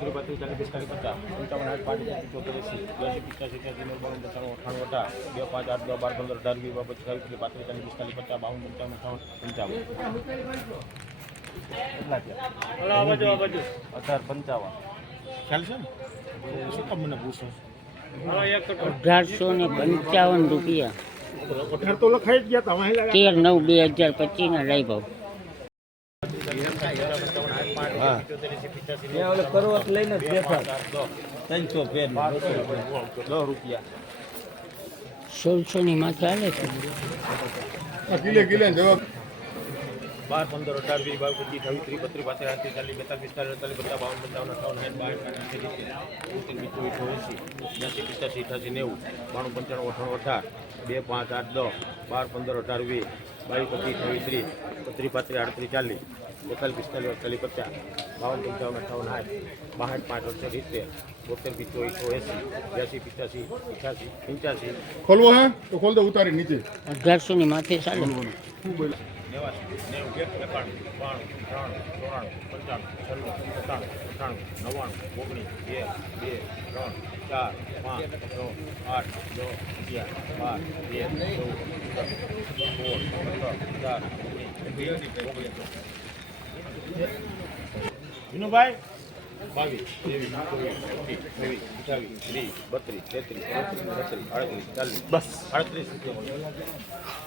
પાંત્રીસ ચાલીસ પિસ્તાલીસ પચાસ પંચાવન આઠ પાંચ ચોતેર બ્યાસી પિસ્તાસી સિત્યાસી નવ્વાણું પંચાણું અઠાણું અઢાર બે પાંચ આઠ દસ બાર પંદર અઢાર વીસ બાર પચીસ છવ્વીસ પાંત્રીસ ચાલીસ પિસ્તાલીસ પચાસ બાવન પંચાવન અઠાવન પંચાવન અઢાર પંચાવન ખ્યાલ છે ને મને પૂછો અઢારસો ને પંચાવન રૂપિયા તો લખાઈ ગયા તેર નવ બે હજાર પચીસ ના લઈ ભાવ હા. પર્વત લઈને જ બેઠા. ત્રણસો પેન દસ રૂપિયા. સોળસો ની માથે હાલે છે. બાર પંદર અઢાર વીસ બાર પચીસ છવ્વીસ ત્રીસ બત્રીસ પાંત્રીસ આઠત્રીસ ચાલીસ બેતાલીસ પિસ્તાલીસ અડતાલીસ પચાસ બાવન પંચાવન અઠાવન સાઠ બાર એંસી પિસ્તાસી અઠાસી નેવું બાણું પંચાણું અઠાણું અઢાર બે પાંચ આઠ દસ બાર પંદર અઢાર વીસ બાવીસ પચીસ છવ્વીસ ત્રીસ બત્રીસ પાંત્રીસ આડત્રીસ ચાલીસ બેતાલીસ પિસ્તાલીસ અડતાલીસ પચાસ બાવન પંચાવન અઠાવન સાઠ બાસઠ પાંચ અડસઠ સિત્તેર બોતેર વીસ ચોવીસ એંસી બ્યાસી પિસ્તાસી અઠાસી પંચ્યાસી. ખોલવો હે? તો ખોલ દે ઉતારી નીચે. અઢારસો ની માથે ચાલે. નેવાસી નેવું એક એકાણું બાણું ત્રાણું ચોરાણું પંચાણું છન્નું સત્તાણું અઠ્ઠાણું નવ્વાણું ઓગણીસ બે બે ત્રણ ચાર પાંચ છ આઠ નવ અગિયાર બાર તેર ચૌદ પંદર સોળ સત્તર અઢાર ઓગણીસ ઓગણીસ વિનુભાઈ? બાવીસ. ત્રેવીસ ચોવીસ છવ્વીસ અઠાવીસ ત્રીસ બત્રીસ તેત્રીસ બત્રીસ આડત્રીસ ચાલીસ બસ આડત્રીસ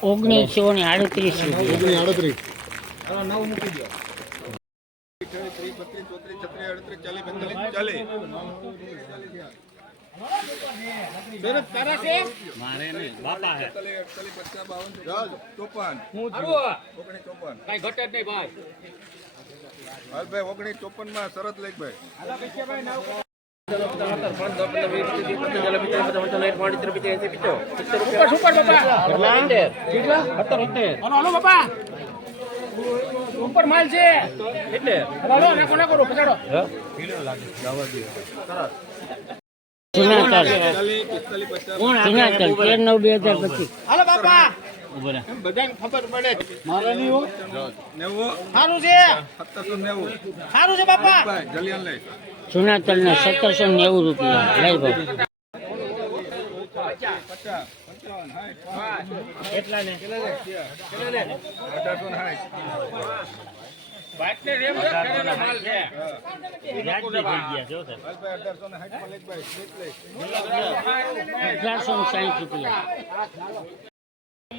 ઓગણીસો ને આડત્રીસ. રૂપિયા ઓગણી આડત્રીસ ભાઈ. ઓગણીસ ચોપનમાં શરત લઈ ભાઈ. જૂના ચાલ જૂના ચાલ તેર નવ બે હજાર પચીસ નેવું. સારું છે. સત્તરસો નેવું. સારું છે બાપા. ભાઈ લઈ જૂના ચાલ ના સત્તરસો નેવું રૂપિયા. લઈ ને અઢારસો ને સાઠ ભાઈ અઢારસો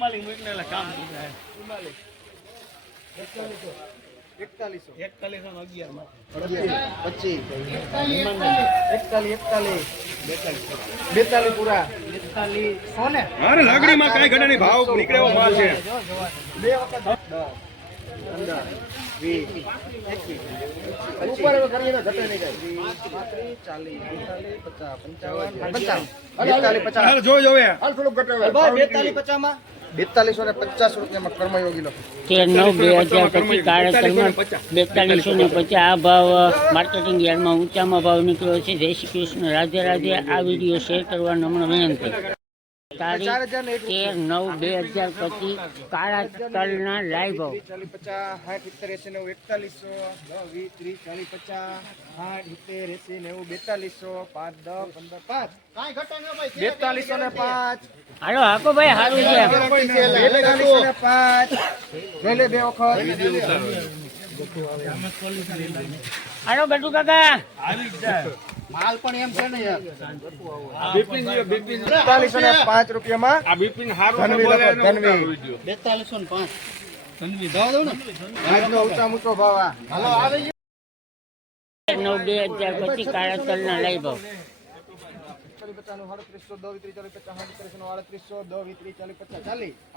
ને સાઠ એટલે કામ થઈ જાય. પચીસ એકતાલીસ એકતાલીસ બેતાલીસ. પૂરા. અરે લાગણીમાં કાંઈ ઘટાની ભાવ નીકળે માલ છે. બે વખત દસ પંદર વીસ એકવીસ ઉપર હવે કરીએ ને ઘટે નહીં ચાલીસ પચાસ પંચાવન પંચાવન. બેતાલીસ પચાસ. હાલ જો જોવે. હાલ થોડુંક ઘટાડો બેતાલીસ પચાસમાં બેતાલીસો ને પચાસ રૂપિયામાં કર્મયોગી તેર નવ બે હજાર પછી કાર્યક્રમમાં બેતાલીસો ને પચાસ. આ ભાવ માર્કેટિંગ યાર્ડમાં ઊંચામાં ભાવ નીકળ્યો છે. જય શ્રી કૃષ્ણ. રાધે રાધે આ વીડિયો શેર કરવાનો હમણાં વિનંતી. તારીખ તેર નવ બે હજાર પચીસ કાળા તલના લાઈવ. બેતાલીસો પાંચ દસ પંદર પાંચ. બેતાલીસો ને પાંચ. હાલો હાકો ભાઈ સારું છે. બેતાલીસો ને પાંચ. જોઈ બે વખત. હાલો ગટુ કાકા. માલ પણ એમ છે ને યાર. બેતાલીસો ને પાંચ રૂપિયામાં ધનવી લખો ધનવી. બેતાલીસો ને પાંચ. આજનો ઊંચા ઊંચો ભાવ આ હાલો આવે નવ બે હજાર પછી કાળા તલના લઈ ભાવ. દો નો દો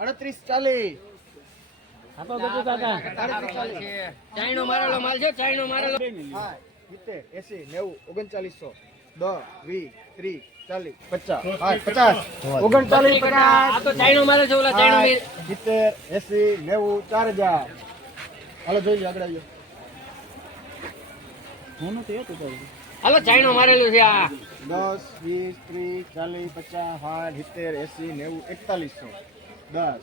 અડત્રીસ ચાલીસ ગટુ કાકા ચાલીસ ચાઈનો મારેલો માલ છે ચાઈનો મારેલો. હા. સિત્તેર એસી નેવું ઓગણચાલીસો દસ વીસ ત્રીસ ચાલીસ પચાસ પાંચ પચાસ. ઓગણચાલીસ પચાસ. તો ચાઈનો મારે છે ઓલા ચાઈનો સાઠ, સિત્તેર એસી નેવું ચાર હજાર. હાલો જોઈ લો આગળ આવ્યો હાલો ચાઈનો મારેલું છે આ. દસ વીસ ત્રીસ ચાલીસ પચાસ સાઠ સિત્તેર એસી નેવું એકતાલીસો. દસ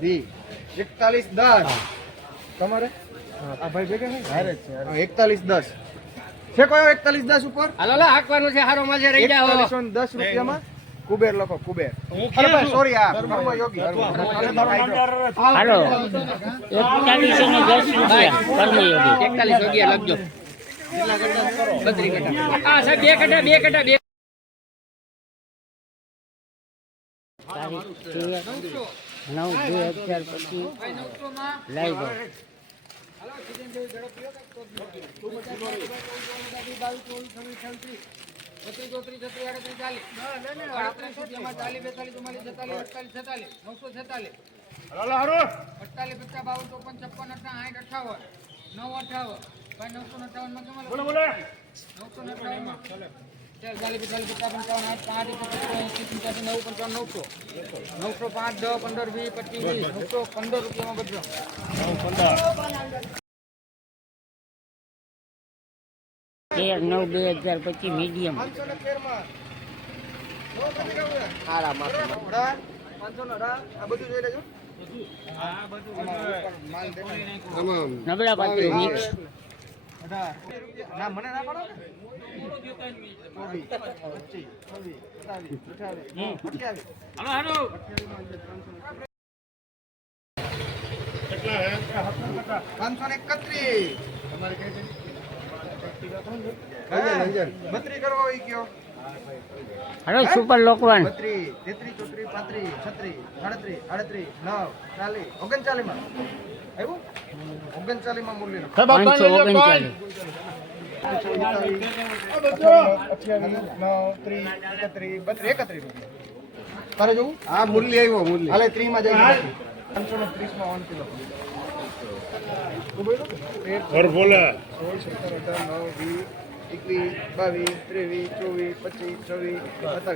વીસ. એકતાલીસ દસ. તમારે? આ ભાઈ ભેગા છે છે એકતાલીસ દસ. છે કોઈ એકતાલીસ દસ ઉપર? હાલો લો હાંકવાનું છે હારો માજે રહી જાઓ દસ રૂપિયામાં કુબેર લખો કુબેર. અરે ભાઈ સોરી આ કર્મયોગી હાલો. એકતાલીસો ને દસ રૂપિયા. કર્મયોગી એકતાલીસ રૂપિયા લખજો. આ સાહેબ બે કટા બે કટા બે. તારીખ નવ બે હજાર પચીસ છતાલીસ અડતાલીસ પચાસ બાવન ચોપન છપ્પન અઠા આઠ અઠાવન નવ અઠાવન ભાઈ નવસો અઠાવનમાં અઠાવનમાં બોલો બોલો નવસો ને અઠાવનમાં ચાલીસ પિસ્તાલીસ પચાસ પંચાવન આઠ પાંચ એસી પંચ્યાસી નવ પંચાવન નવસો. નવસો પાંચ દસ પંદર વીસ પચીસ નવસો પંદર રૂપિયામાં બદલો તેર નવ બે હજાર પચીસ મીડિયમ. નબળા પાત્ર ના મને ના પાડો પાંચસો. બત્રી કરવો હોય ગયો હલો સુપર લોકવાન. 33 33 34 35 36 38 39 40 39 માં આવ્યું? 39 માં મૂલ્ય 549 તારે જોવું આ મૂલ્ય આવ્યો મૂલ્ય હાલે ત્રીસમાં જાય પાંચસો ને ત્રીસમાં વન કિલો પચીસ છવ્વીસમાં